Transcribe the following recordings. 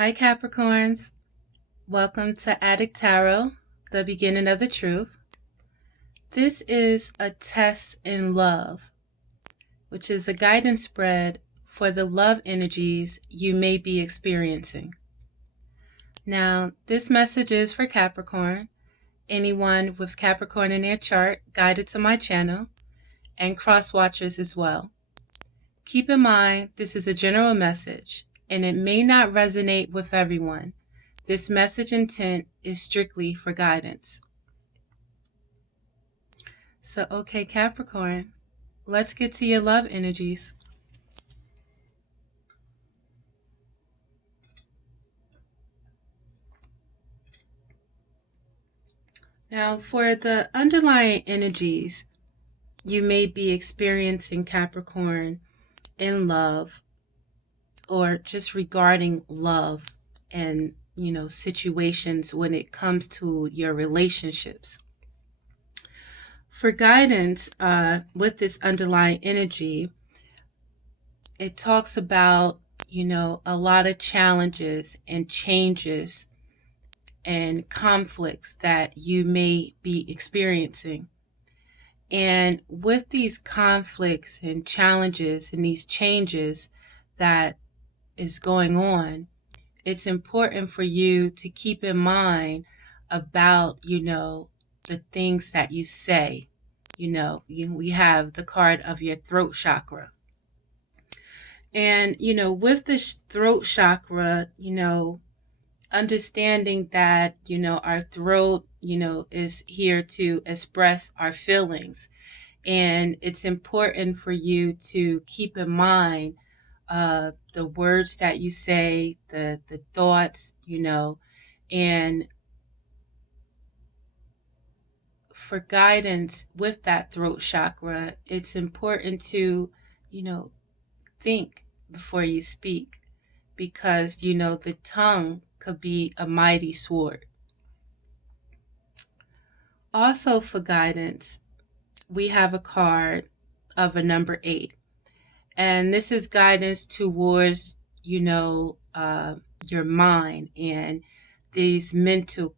Hi Capricorns, welcome to Adik Tarot, the beginning of the truth. This is a test in love, which is a guidance spread for the love energies you may be experiencing. Now, this message is for Capricorn, anyone with Capricorn in their chart guided to my channel, and cross watchers as well. Keep in mind, this is a general message, and it may not resonate with everyone. This message intent is strictly for guidance. So, okay, Capricorn, let's get to your love energies. Now, for the underlying energies you may be experiencing, Capricorn, in love, or just regarding love and, situations when it comes to your relationships. For guidance, with this underlying energy, it talks about, a lot of challenges and changes and conflicts that you may be experiencing. And with these conflicts and challenges and these changes that is going on, it's important for you to keep in mind about, the things that you say. We have the card of your throat chakra. And, with this throat chakra, understanding that, our throat, is here to express our feelings. And it's important for you to keep in mind the words that you say, the thoughts, and for guidance with that throat chakra, it's important to, think before you speak, because, the tongue could be a mighty sword. Also for guidance, we have a card of a number 8. And this is guidance towards, your mind and this mental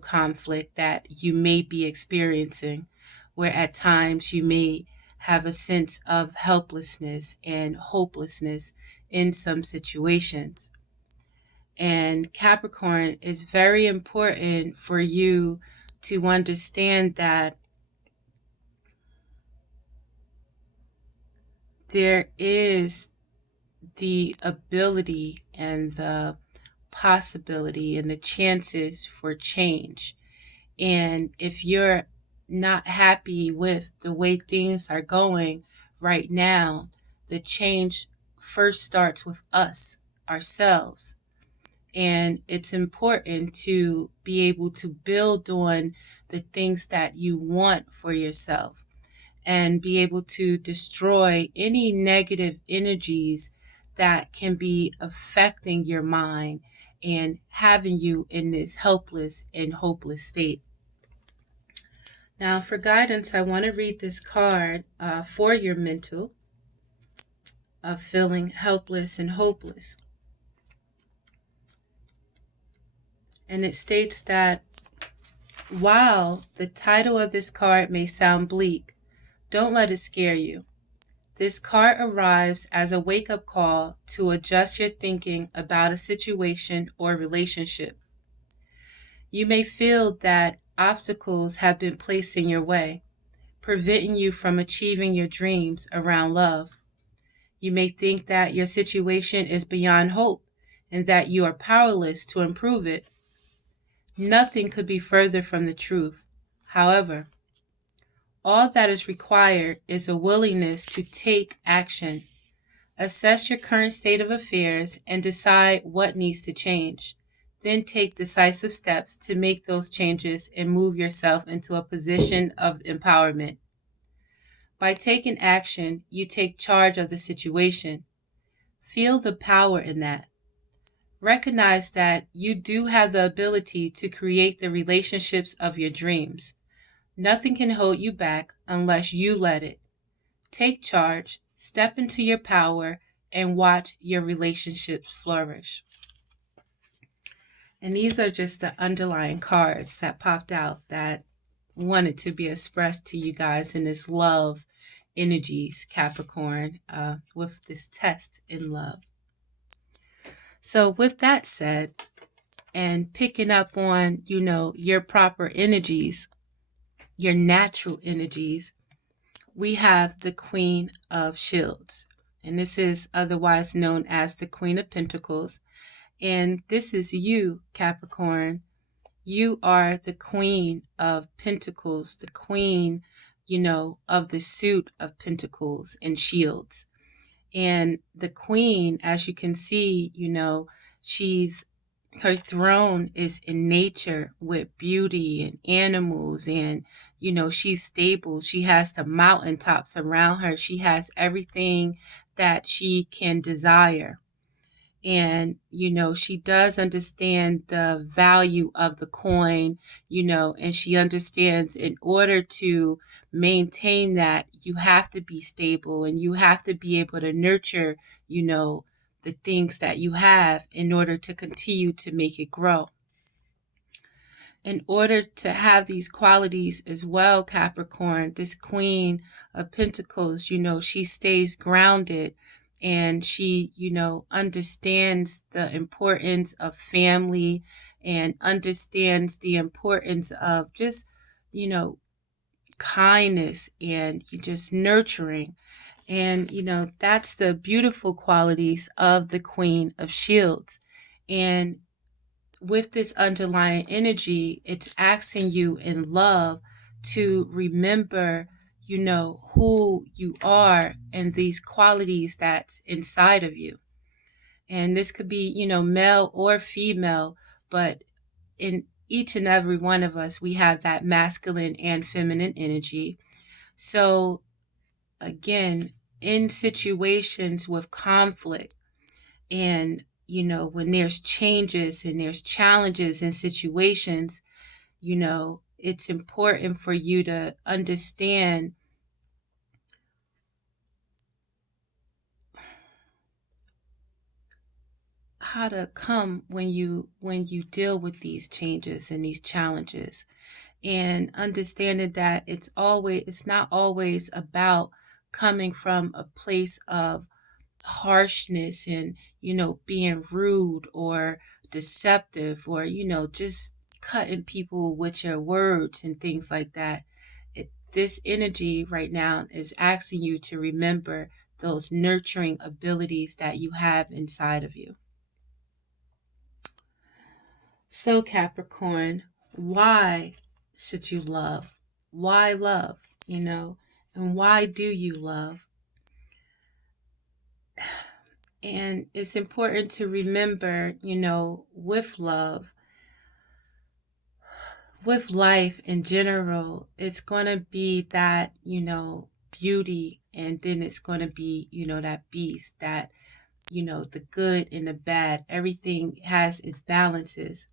conflict that you may be experiencing, where at times you may have a sense of helplessness and hopelessness in some situations. And Capricorn, is very important for you to understand that there is the ability and the possibility and the chances for change. And if you're not happy with the way things are going right now, the change first starts with us, ourselves. And it's important to be able to build on the things that you want for yourself and be able to destroy any negative energies that can be affecting your mind and having you in this helpless and hopeless state. Now, for guidance, I want to read this card for your mental of feeling helpless and hopeless. And it states that while the title of this card may sound bleak, don't let it scare you. This card arrives as a wake-up call to adjust your thinking about a situation or relationship. You may feel that obstacles have been placed in your way, preventing you from achieving your dreams around love. You may think that your situation is beyond hope and that you are powerless to improve it. Nothing could be further from the truth. However, all that is required is a willingness to take action. Assess your current state of affairs and decide what needs to change. Then take decisive steps to make those changes and move yourself into a position of empowerment. By taking action, you take charge of the situation. Feel the power in that. Recognize that you do have the ability to create the relationships of your dreams. Nothing can hold you back unless you let it. Take charge, step into your power, and watch your relationships flourish. And these are just the underlying cards that popped out that wanted to be expressed to you guys in this love energies, Capricorn, with this test in love. So with that said, and picking up on, your proper energies, your natural energies, we have the Queen of Shields. And this is otherwise known as the Queen of Pentacles. And this is you, Capricorn. You are the Queen of Pentacles, the Queen, of the suit of Pentacles and Shields. And the Queen, as you can see, her throne is in nature with beauty and animals, and she's stable. She has the mountaintops around her. She has everything that she can desire. And she does understand the value of the coin, and she understands in order to maintain that, you have to be stable and you have to be able to nurture the things that you have in order to continue to make it grow. In order to have these qualities as well, Capricorn, this Queen of Pentacles, she stays grounded, and she, understands the importance of family and understands the importance of just, kindness and just nurturing. And, that's the beautiful qualities of the Queen of Shields. And with this underlying energy, it's asking you in love to remember, who you are and these qualities that's inside of you. And this could be, male or female, but in each and every one of us, we have that masculine and feminine energy. So again, in situations with conflict and, when there's changes and there's challenges in situations, it's important for you to understand how to come when you deal with these changes and these challenges, and understanding that it's not always about coming from a place of harshness and being rude or deceptive, or just cutting people with your words and things like that. This energy right now is asking you to remember those nurturing abilities that you have inside of you. So Capricorn, why should you love? Why love? And why do you love? And it's important to remember, with love, with life in general, it's going to be that, beauty, and then it's going to be, that beast, that, the good and the bad. Everything has its balances.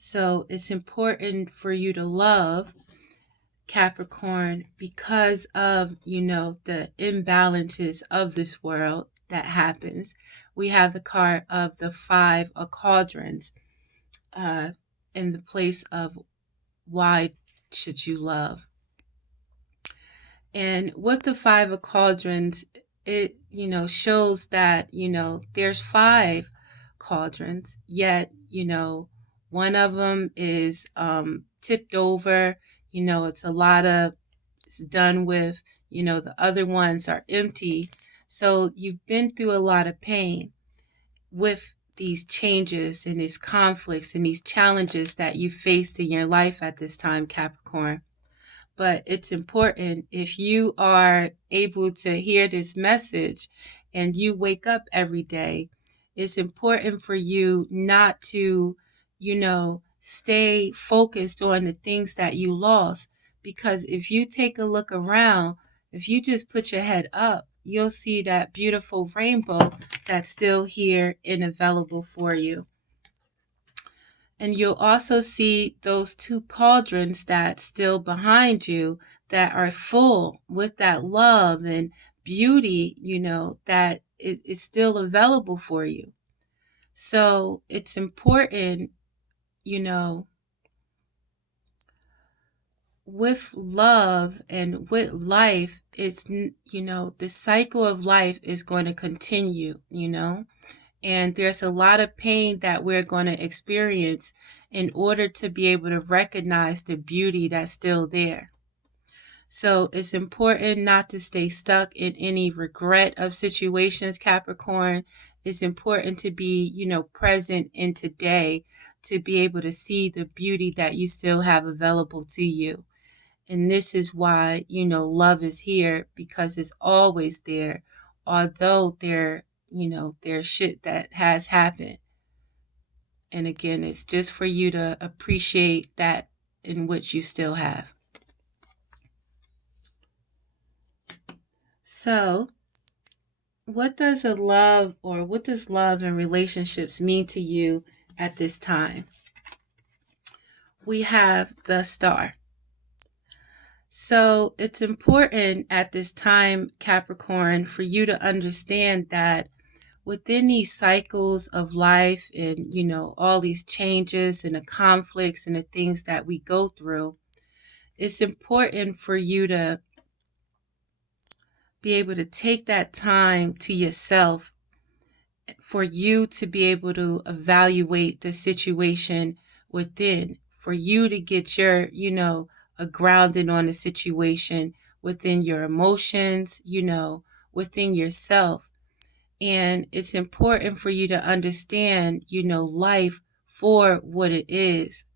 So it's important for you to love, Capricorn, because of, the imbalances of this world that happens. We have the card of the 5 of cauldrons in the place of why should you love. And with the 5 of cauldrons, it, shows that, there's 5 cauldrons, yet, one of them is tipped over, it's done with, the other ones are empty. So you've been through a lot of pain with these changes and these conflicts and these challenges that you faced in your life at this time, Capricorn. But it's important, if you are able to hear this message and you wake up every day, it's important for you not to, stay focused on the things that you lost. Because if you take a look around, if you just put your head up, you'll see that beautiful rainbow that's still here and available for you. And you'll also see those 2 cauldrons that's still behind you that are full with that love and beauty, that it's still available for you. So it's important, you know, with love and with life, it's, you know, the cycle of life is going to continue, you know, and there's a lot of pain that we're going to experience in order to be able to recognize the beauty that's still there. So it's important not to stay stuck in any regret of situations, Capricorn. It's important to be, you know, present in today to be able to see the beauty that you still have available to you. And this is why, you know, love is here, because it's always there, although there's shit that has happened. And again, it's just for you to appreciate that in which you still have. So, what does love and relationships mean to you at this time? We have the Star. So it's important at this time, Capricorn, for you to understand that within these cycles of life and, you know, all these changes and the conflicts and the things that we go through, it's important for you to be able to take that time to yourself, for you to be able to evaluate the situation within, for you to get your, you know, a grounding on the situation within your emotions, you know, within yourself. And it's important for you to understand, you know, life for what it is.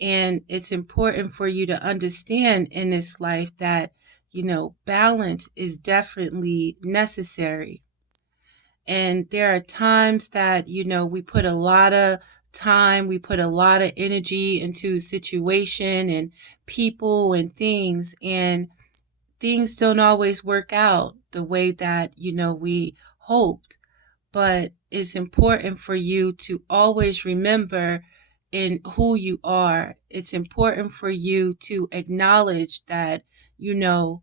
And it's important for you to understand in this life that, you know, balance is definitely necessary. And there are times that, you know, we put a lot of time, we put a lot of energy into situation and people and things don't always work out the way that, you know, we hoped. But it's important for you to always remember in who you are. It's important for you to acknowledge that, you know,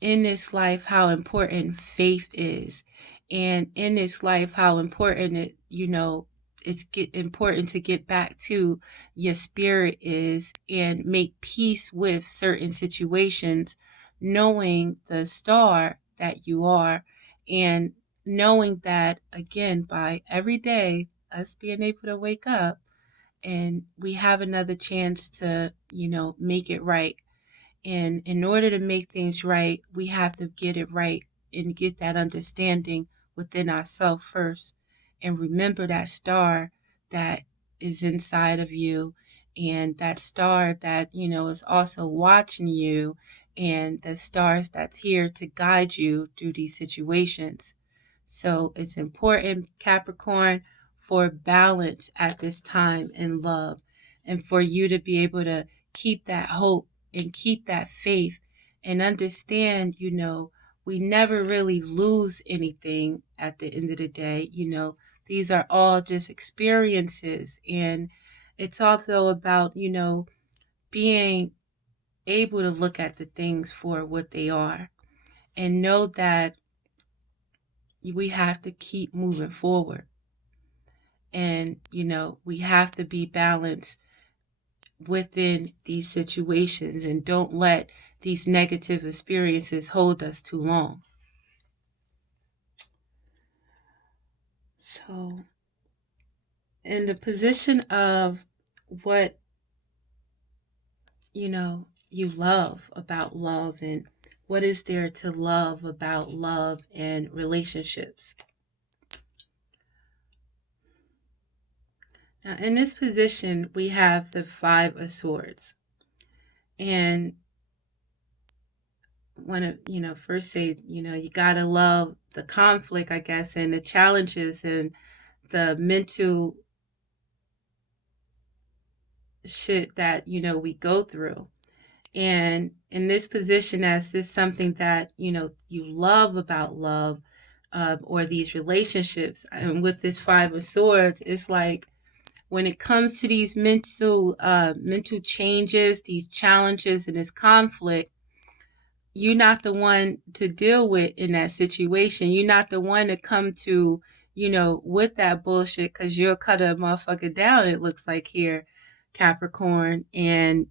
in this life how important faith is, and in this life how important it, you know, it's important to get back to your spirit is, and make peace with certain situations, knowing the star that you are, and knowing that, again, by every day us being able to wake up and we have another chance to, you know, make it right. And in order to make things right, we have to get it right and get that understanding within ourselves first. And remember that star that is inside of you, and that star that, you know, is also watching you, and the stars that's here to guide you through these situations. So it's important, Capricorn, for balance at this time in love, and for you to be able to keep that hope and keep that faith, and understand, you know, we never really lose anything at the end of the day. You know, these are all just experiences. And it's also about, you know, being able to look at the things for what they are and know that we have to keep moving forward. And, you know, we have to be balanced within these situations, and don't let these negative experiences hold us too long. So, in the position of what, you know, you love about love, and what is there to love about love and relationships? Now, in this position, we have the Five of Swords. And want to, you know, first say, you know, you got to love the conflict, I guess, and the challenges and the mental shit that, you know, we go through. And in this position, as this something that, you know, you love about love, or these relationships, and with this Five of Swords, it's like, when it comes to these mental changes, these challenges, and this conflict, you're not the one to deal with in that situation. You're not the one to come to, with that bullshit, because you'll cut a motherfucker down, it looks like here, Capricorn, and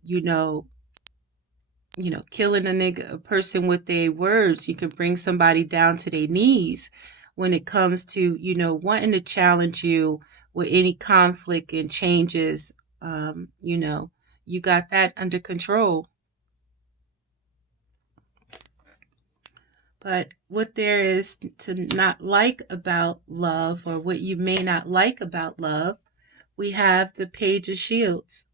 killing a person with their words. You can bring somebody down to their knees when it comes to, wanting to challenge you with any conflict and changes. You got that under control. But what there is to not like about love, or what you may not like about love, we have the Page of Shields.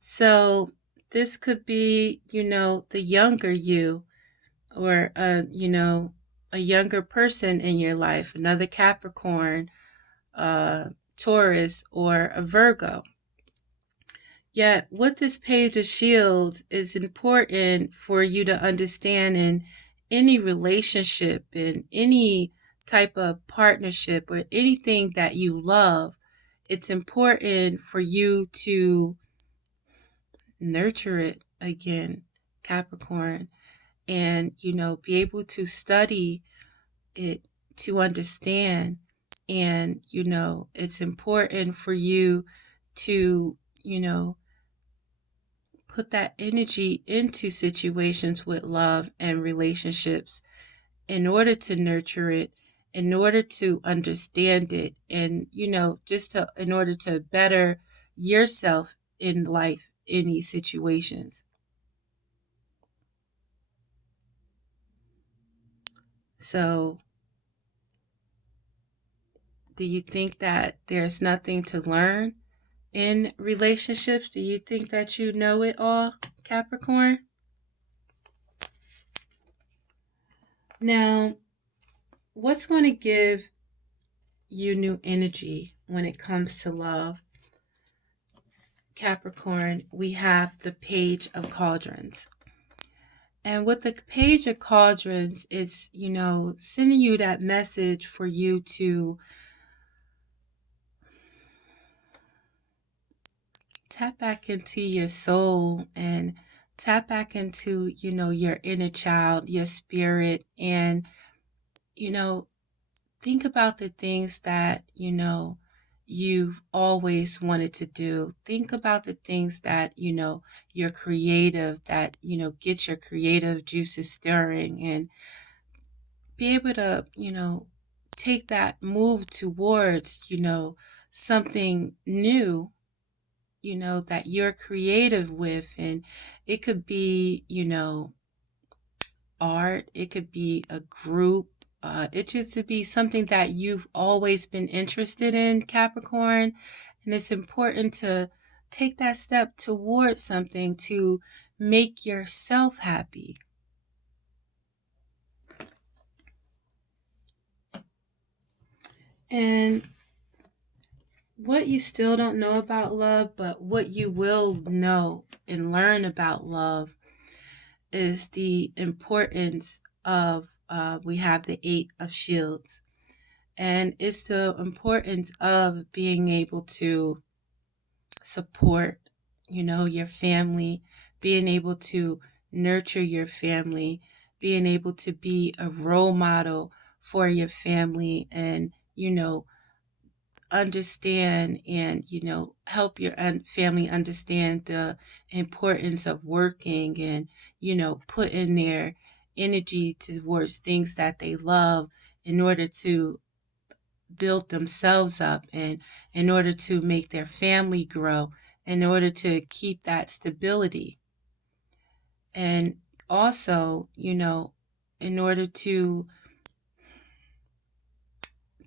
So this could be, the younger you, or, a younger person in your life, another Capricorn, Taurus, or a Virgo. Yet, with this Page of Shields is important for you to understand in any relationship, in any type of partnership, or anything that you love. It's important for you to nurture it again, Capricorn, and, be able to study it to understand. And, it's important for you to, put that energy into situations with love and relationships in order to nurture it, in order to understand it, and, in order to better yourself in life in these situations. So, do you think that there's nothing to learn in relationships? Do you think that you know it all, Capricorn? Now, what's going to give you new energy when it comes to love, Capricorn? We have the Page of Cauldrons. And with the Page of Cauldrons, it's, sending you that message for you to tap back into your soul and tap back into, your inner child, your spirit, and, think about the things that, you've always wanted to do. Think about the things that, you're creative, that, get your creative juices stirring, and be able to, take that move towards, something new, that you're creative with. And it could be, art, it could be a group, it just to be something that you've always been interested in, Capricorn. And it's important to take that step towards something to make yourself happy. And what you still don't know about love, but what you will know and learn about love, is the importance of, we have the Eight of Shields. And it's the importance of being able to support, your family, being able to nurture your family, being able to be a role model for your family, and, understand and, help your family understand the importance of working and, putting their energy towards things that they love in order to build themselves up, and in order to make their family grow, in order to keep that stability. And also, in order to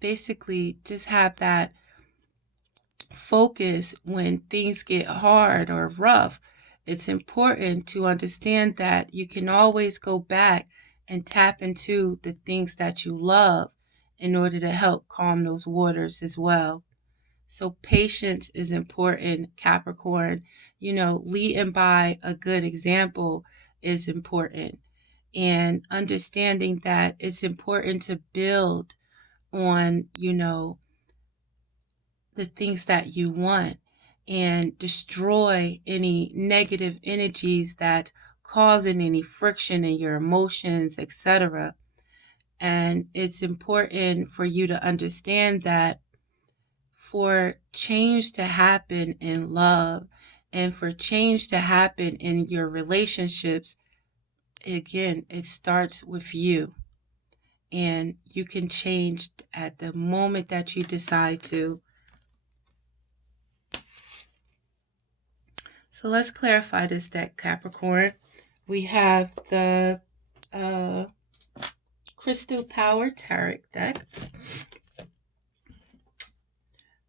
basically just have that focus when things get hard or rough. It's important to understand that you can always go back and tap into the things that you love in order to help calm those waters as well. So patience is important, Capricorn. Leading by a good example is important. And understanding that it's important to build on, the things that you want, and destroy any negative energies that causing any friction in your emotions, etc. And it's important for you to understand that for change to happen in love and for change to happen in your relationships, again, it starts with you. And you can change at the moment that you decide to. So let's clarify this deck, Capricorn. We have the Crystal Power Tarot deck.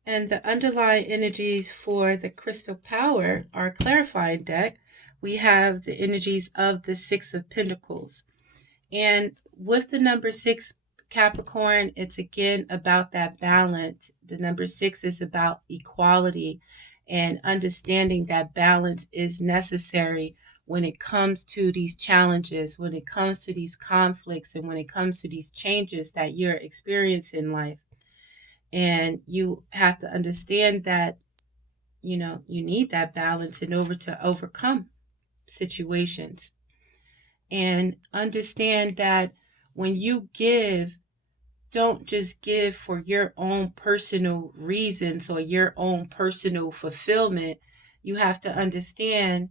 And the underlying energies for the Crystal Power, our clarifying deck, we have the energies of the Six of Pentacles. And with the number 6, Capricorn, it's again about that balance. The number 6 is about equality and understanding that balance is necessary when it comes to these challenges, when it comes to these conflicts, and when it comes to these changes that you're experiencing in life. And you have to understand that, you need that balance in order to overcome situations. And understand that when you give, don't just give for your own personal reasons or your own personal fulfillment. You have to understand,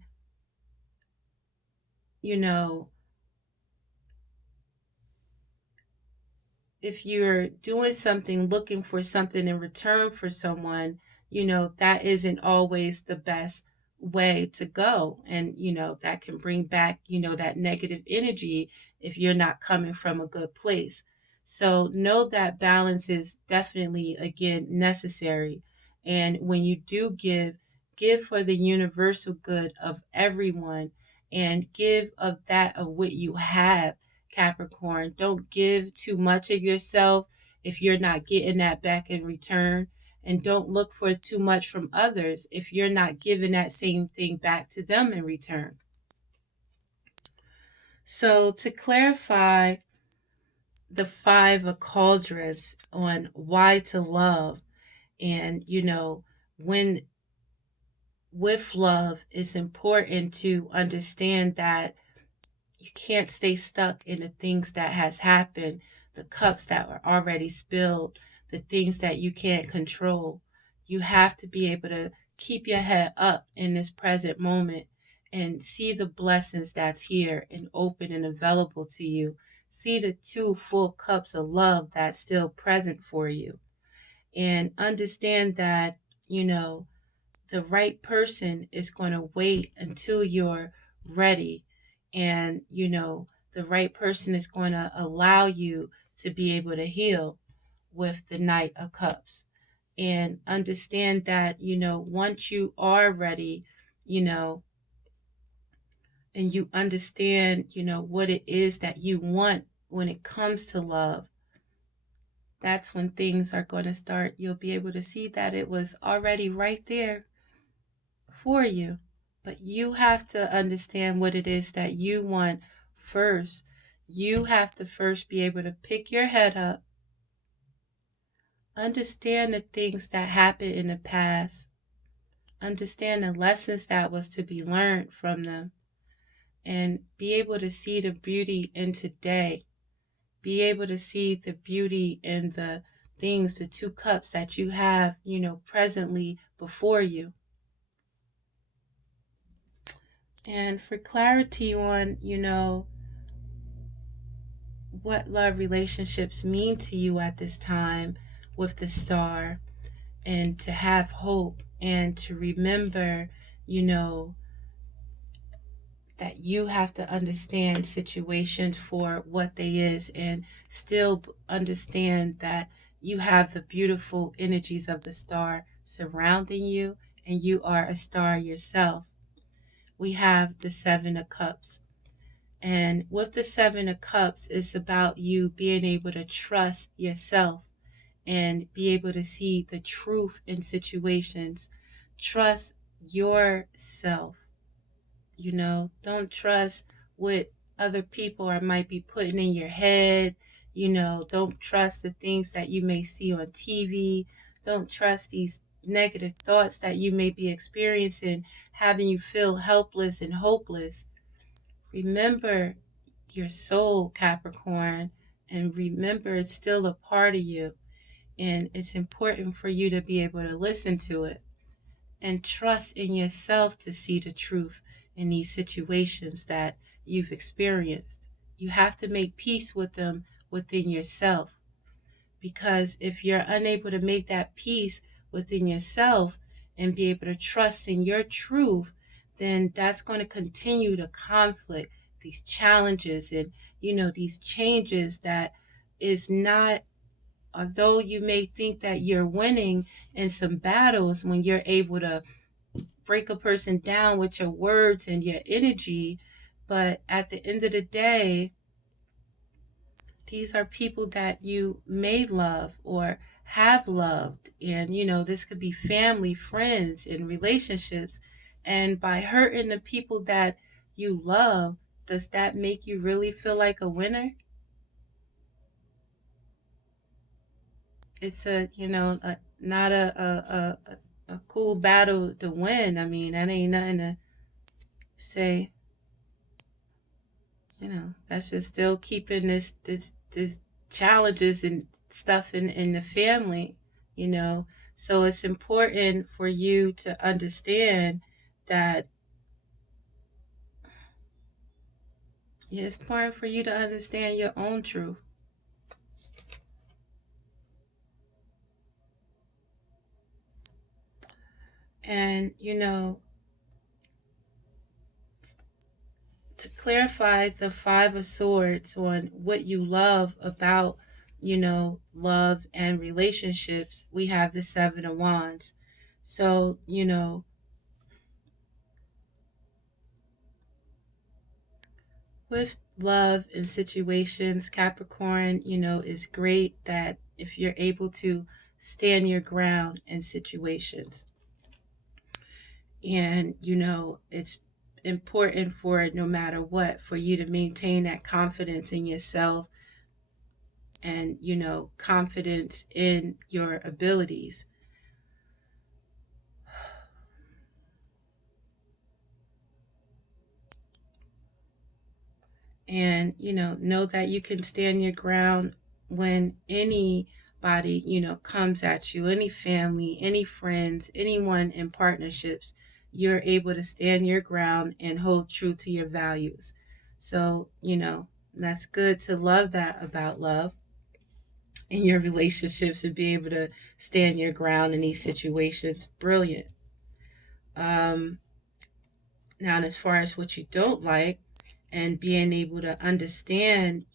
if you're doing something, looking for something in return for someone, that isn't always the best way to go. And, that can bring back, that negative energy if you're not coming from a good place. So know that balance is definitely, again, necessary. And when you do give for the universal good of everyone and give of that of what you have. Capricorn, don't give too much of yourself if you're not getting that back in return. And don't look for too much from others if you're not giving that same thing back to them in return. So to clarify the 5 of cauldrons on why to love, and when with love, it's important to understand that you can't stay stuck in the things that has happened, the cups that were already spilled, the things that you can't control. You have to be able to keep your head up in this present moment and see the blessings that's here and open and available to you. See the 2 full cups of love that's still present for you. And understand that, the right person is going to wait until you're ready. And, the right person is going to allow you to be able to heal with the Knight of Cups. And understand that, once you are ready, and you understand, what it is that you want when it comes to love, that's when things are going to start. You'll be able to see that it was already right there for you. But you have to understand what it is that you want first. You have to first be able to pick your head up, understand the things that happened in the past, understand the lessons that was to be learned from them, and be able to see the beauty in today. Be able to see the beauty in the things, the 2 cups that you have, presently before you. And for clarity on, what love relationships mean to you at this time with the Star, and to have hope and to remember, that you have to understand situations for what they is, and still understand that you have the beautiful energies of the Star surrounding you, and you are a star yourself. We have the 7 of Cups. And with the 7 of Cups, it's about you being able to trust yourself and be able to see the truth in situations. Trust yourself. Don't trust what other people might be putting in your head. Don't trust the things that you may see on TV. Don't trust these negative thoughts that you may be experiencing, having you feel helpless and hopeless. Remember your soul, Capricorn, and remember it's still a part of you. And it's important for you to be able to listen to it and trust in yourself to see the truth in these situations that you've experienced. You have to make peace with them within yourself, because if you're unable to make that peace within yourself and be able to trust in your truth, then that's going to continue the conflict, these challenges, and these changes that is not, although you may think that you're winning in some battles when you're able to break a person down with your words and your energy, but at the end of the day, these are people that you may love or have loved. And, this could be family, friends, and relationships. And by hurting the people that you love, does that make you really feel like a winner? It's not a cool battle to win. I mean, that ain't nothing to say. That's just still keeping this challenges and stuff in the family, you know. So it's important for you to understand that, yeah, it's important for you to understand your own truth. And, to clarify the Five of Swords on what you love about, love and relationships, we have the Seven of Wands. So, with love and situations, Capricorn, is great that if you're able to stand your ground in situations. And, it's important for no matter what, for you to maintain that confidence in yourself and, confidence in your abilities. And, know that you can stand your ground when anybody, comes at you, any family, any friends, anyone in partnerships, you're able to stand your ground and hold true to your values. So, that's good to love that about love in your relationships and be able to stand your ground in these situations. Brilliant. Um, Now, as far as what you don't like, and being able to understand,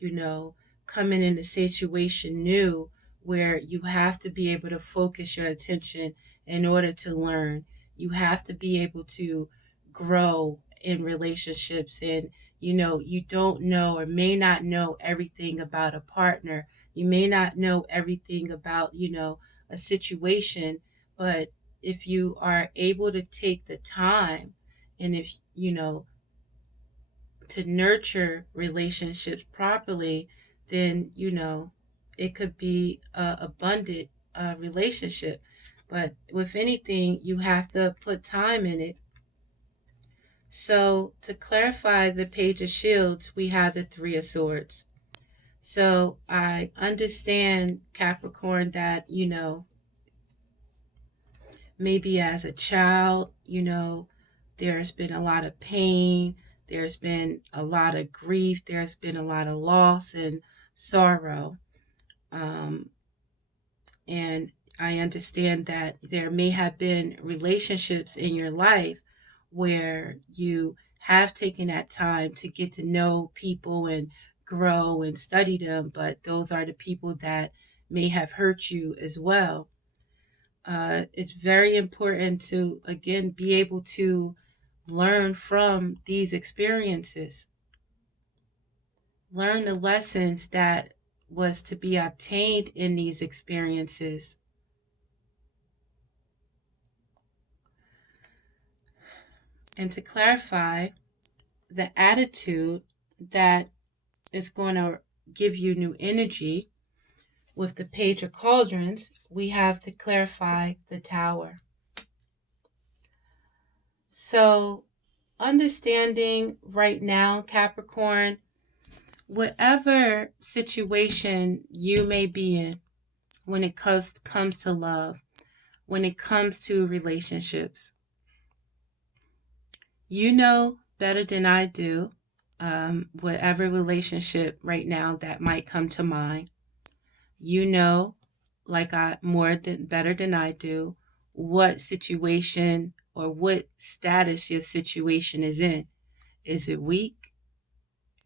coming in a situation new where you have to be able to focus your attention in order to learn. You have to be able to grow in relationships, and you don't know or may not know everything about a partner. You may not know everything about, a situation, but if you are able to take the time, and if to nurture relationships properly, then it could be a abundant relationship. But with anything, you have to put time in it. So to clarify the Page of Shields, we have the Three of Swords. So I understand, Capricorn, that maybe as a child, there's been a lot of pain, there's been a lot of grief, there's been a lot of loss and sorrow. Um, and I understand that there may have been relationships in your life where you have taken that time to get to know people and grow and study them, but those are the people that may have hurt you as well. It's very important to, again, be able to learn from these experiences, learn the lessons that was to be obtained in these experiences. And to clarify, the attitude that is going to give you new energy with the Page of Cauldrons, we have to clarify the Tower. So understanding right now, Capricorn, whatever situation you may be in when it comes to love, when it comes to relationships, you know better than I do, whatever relationship right now that might come to mind. You know, like I more than better than I do, what situation or what status your situation is in. Is it weak?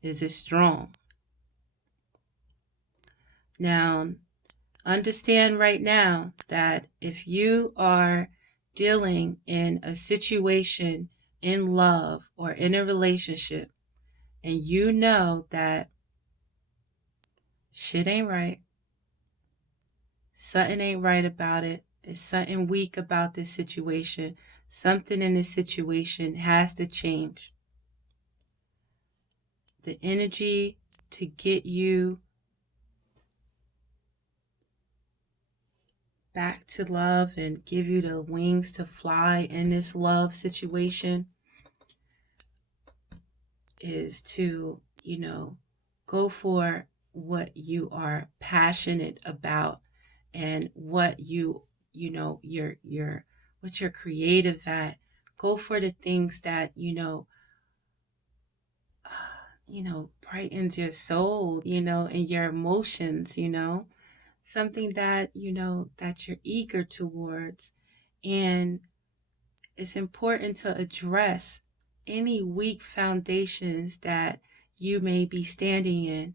Is it strong? Now, understand right now that if you are dealing in a situation in love or in a relationship, and you know that shit ain't right, something ain't right about it, it's something weak about this situation, something in this situation has to change. The energy to get you back to love and give you the wings to fly in this love situation is to, go for what you are passionate about and what what you're creative at. Go for the things that, brightens your soul, and your emotions, something that, that you're eager towards. And it's important to address any weak foundations that you may be standing in.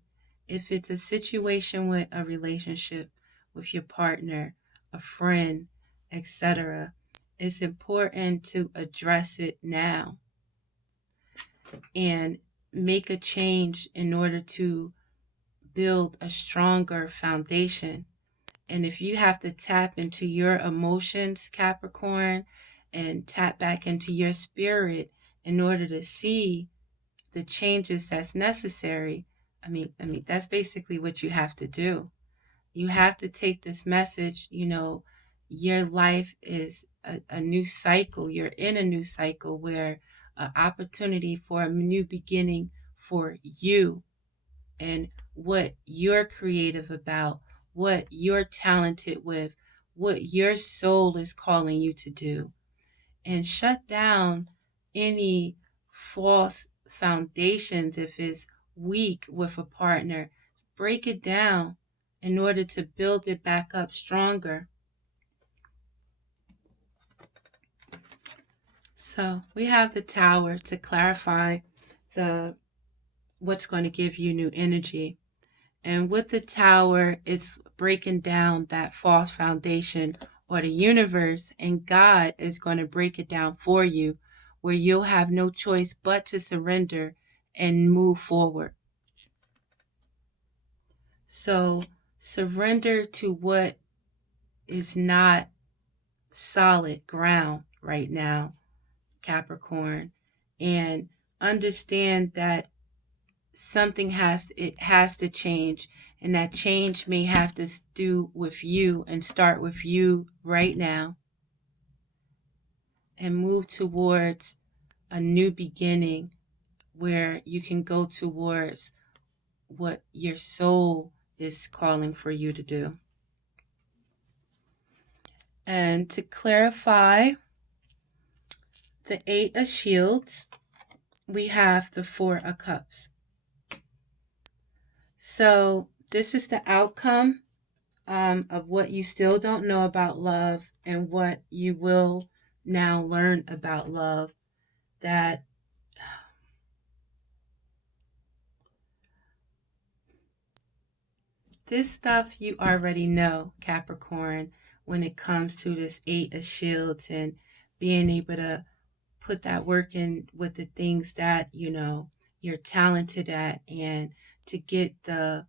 If it's a situation with a relationship with your partner, a friend, etc., it's important to address it now and make a change in order to build a stronger foundation. And if you have to tap into your emotions, Capricorn, and tap back into your spirit in order to see the changes that's necessary, I mean that's basically what you have to do. You have to take this message, your life is a new cycle. You're in a new cycle where an opportunity for a new beginning for you and what you're creative about, what you're talented with, what your soul is calling you to do. And shut down any false foundations if it's weak with a partner. Break it down in order to build it back up stronger. So we have the Tower to clarify the what's going to give you new energy. And with the Tower, it's breaking down that false foundation or the universe, and God is going to break it down for you where you'll have no choice but to surrender and move forward. So surrender to what is not solid ground right now, Capricorn, and understand that it has to change, and that change may have to do with you and start with you right now and move towards a new beginning where you can go towards what your soul is calling for you to do. And to clarify the 8 of Shields, we have the 4 of Cups. So this is the outcome of what you still don't know about love and what you will now learn about love. That this stuff you already know, Capricorn, when it comes to this 8 of Shields and being able to put that work in with the things that, you're talented at, and to get the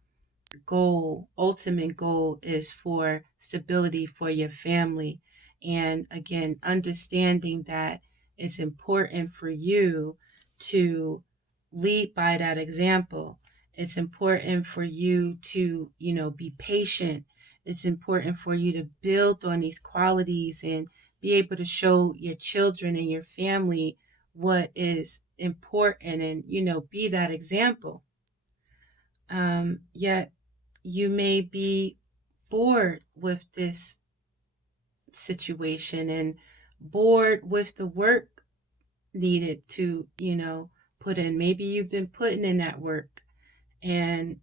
ultimate goal is for stability for your family. And again, understanding that it's important for you to lead by that example. It's important for you to, be patient. It's important for you to build on these qualities and be able to show your children and your family what is important and, be that example. Yet you may be bored with this situation and bored with the work needed to, put in. Maybe you've been putting in that work, and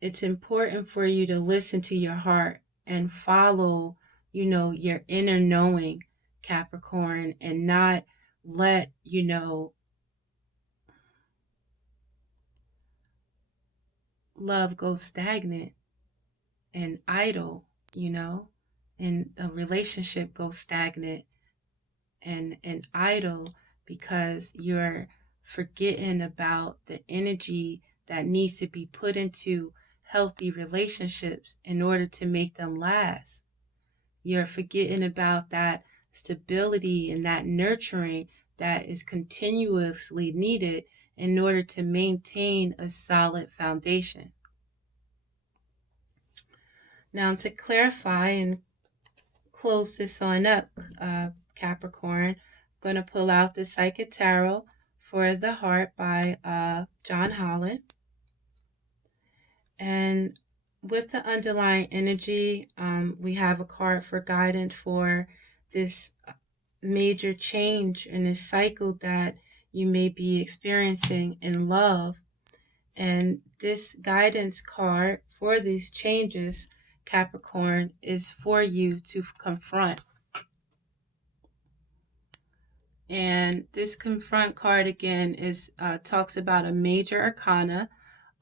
it's important for you to listen to your heart and follow, your inner knowing, Capricorn, and not let, love go stagnant and idle, and a relationship go stagnant and idle because you're forgetting about the energy that needs to be put into healthy relationships in order to make them last. You're forgetting about that stability and that nurturing that is continuously needed in order to maintain a solid foundation. Now, to clarify and close this on up, Capricorn, I'm going to pull out the Psychic Tarot for the Heart by John Holland. And with the underlying energy, we have a card for guidance for this major change in this cycle that you may be experiencing in love. And this guidance card for these changes, Capricorn, is for you to confront. And this confront card again is talks about a major arcana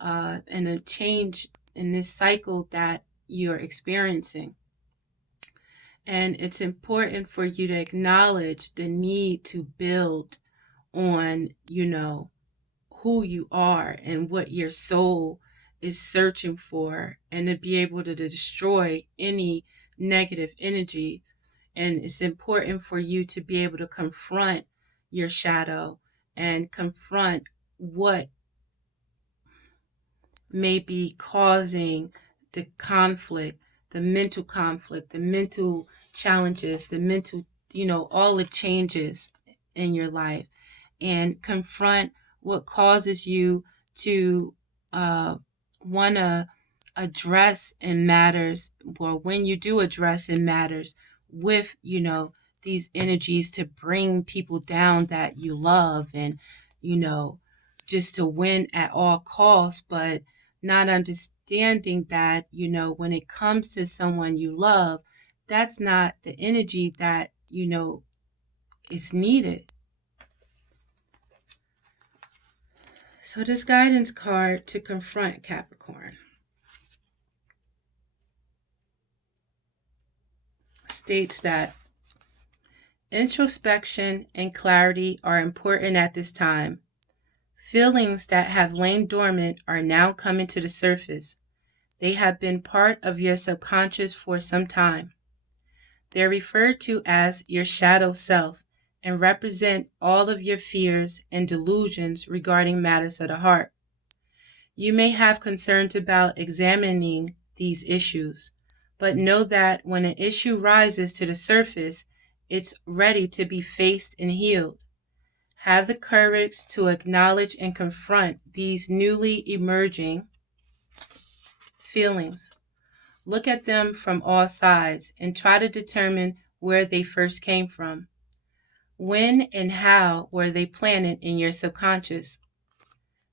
and a change in this cycle that you're experiencing. And it's important for you to acknowledge the need to build on, who you are and what your soul is searching for, and to be able to destroy any negative energy. And it's important for you to be able to confront your shadow and confront what may be causing the conflict, the mental challenges, the mental, all the changes in your life, and confront what causes you to want to address in matters, or when you do address in matters with, these energies to bring people down that you love and, just to win at all costs, but not understanding that, when it comes to someone you love, that's not the energy that, is needed. So this guidance card to confront, Capricorn, states that introspection and clarity are important at this time. Feelings that have lain dormant are now coming to the surface. They have been part of your subconscious for some time. They're referred to as your shadow self and represent all of your fears and delusions regarding matters of the heart. You may have concerns about examining these issues, but know that when an issue rises to the surface, it's ready to be faced and healed. Have the courage to acknowledge and confront these newly emerging feelings. Look at them from all sides and try to determine where they first came from. When and how were they planted in your subconscious?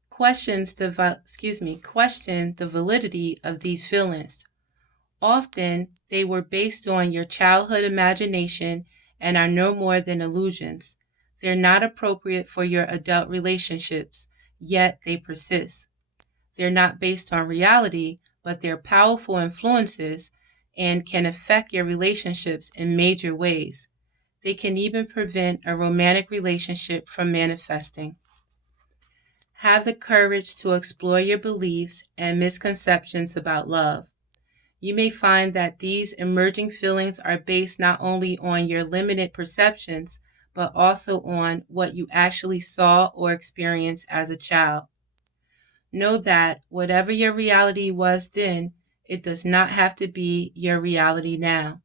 Question the validity of these feelings. Often, they were based on your childhood imagination and are no more than illusions. They're not appropriate for your adult relationships, yet they persist. They're not based on reality, but they're powerful influences and can affect your relationships in major ways. They can even prevent a romantic relationship from manifesting. Have the courage to explore your beliefs and misconceptions about love. You may find that these emerging feelings are based not only on your limited perceptions, but also on what you actually saw or experienced as a child. Know that whatever your reality was then, it does not have to be your reality now.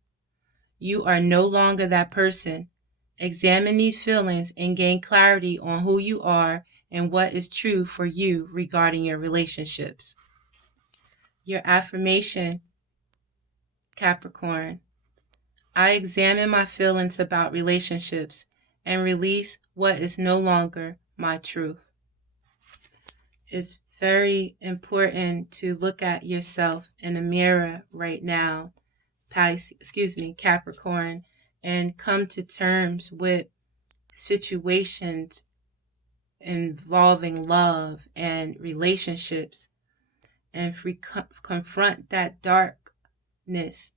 You are no longer that person, Examine these feelings and gain clarity on who you are and what is true for you regarding your relationships. Your affirmation, Capricorn. I examine my feelings about relationships and release what is no longer my truth. It's very important to look at yourself in a mirror right now, Capricorn, and come to terms with situations involving love and relationships, and confront that darkness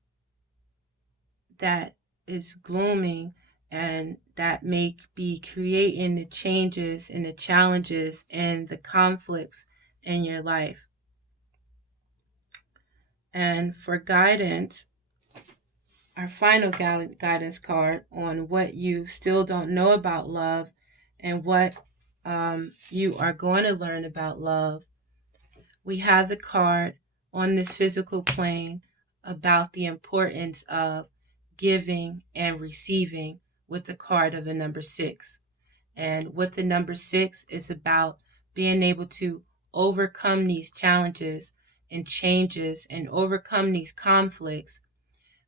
that is glooming and that may be creating the changes and the challenges and the conflicts in your life. And for guidance, our final guidance card on what you still don't know about love and what you are going to learn about love, we have the card on this physical plane about the importance of giving and receiving with the card of the number 6. And with the number 6, it's about being able to overcome these challenges and changes and overcome these conflicts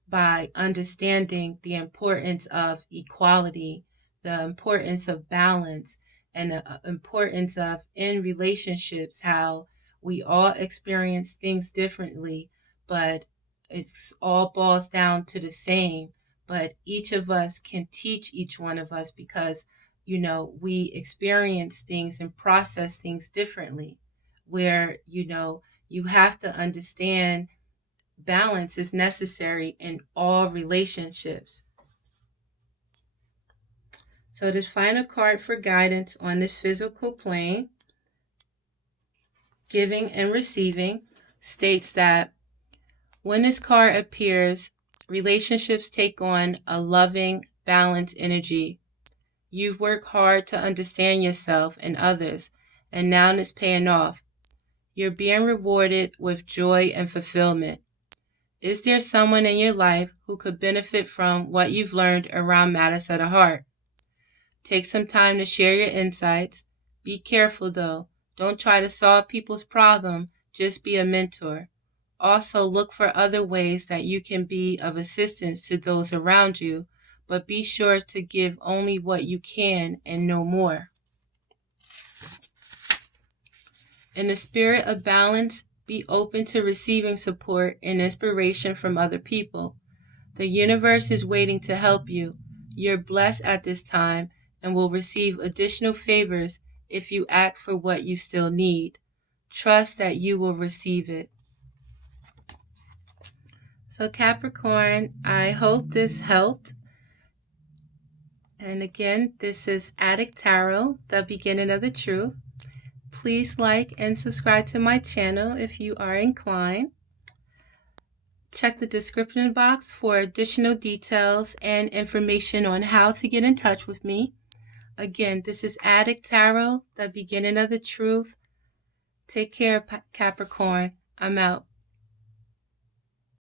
by understanding the importance of equality, the importance of balance, and the importance of in relationships, how we all experience things differently, but it's all boils down to the same. But each of us can teach each one of us because, we experience things and process things differently, where, you have to understand balance is necessary in all relationships. So this final card for guidance on this physical plane, giving and receiving, states that when this card appears, relationships take on a loving, balanced energy. You've worked hard to understand yourself and others, and now it's paying off. You're being rewarded with joy and fulfillment. Is there someone in your life who could benefit from what you've learned around matters of the heart? Take some time to share your insights. Be careful though. Don't try to solve people's problem. Just be a mentor. Also look for other ways that you can be of assistance to those around you, but be sure to give only what you can and no more. In the spirit of balance, be open to receiving support and inspiration from other people. The universe is waiting to help you. You're blessed at this time and will receive additional favors if you ask for what you still need. Trust that you will receive it. So Capricorn, I hope this helped. And again, this is Adik Tarot, the beginning of the truth. Please like and subscribe to my channel if you are inclined. Check the description box for additional details and information on how to get in touch with me. Again, this is Adik Tarot, the beginning of the truth. Take care, Capricorn. I'm out.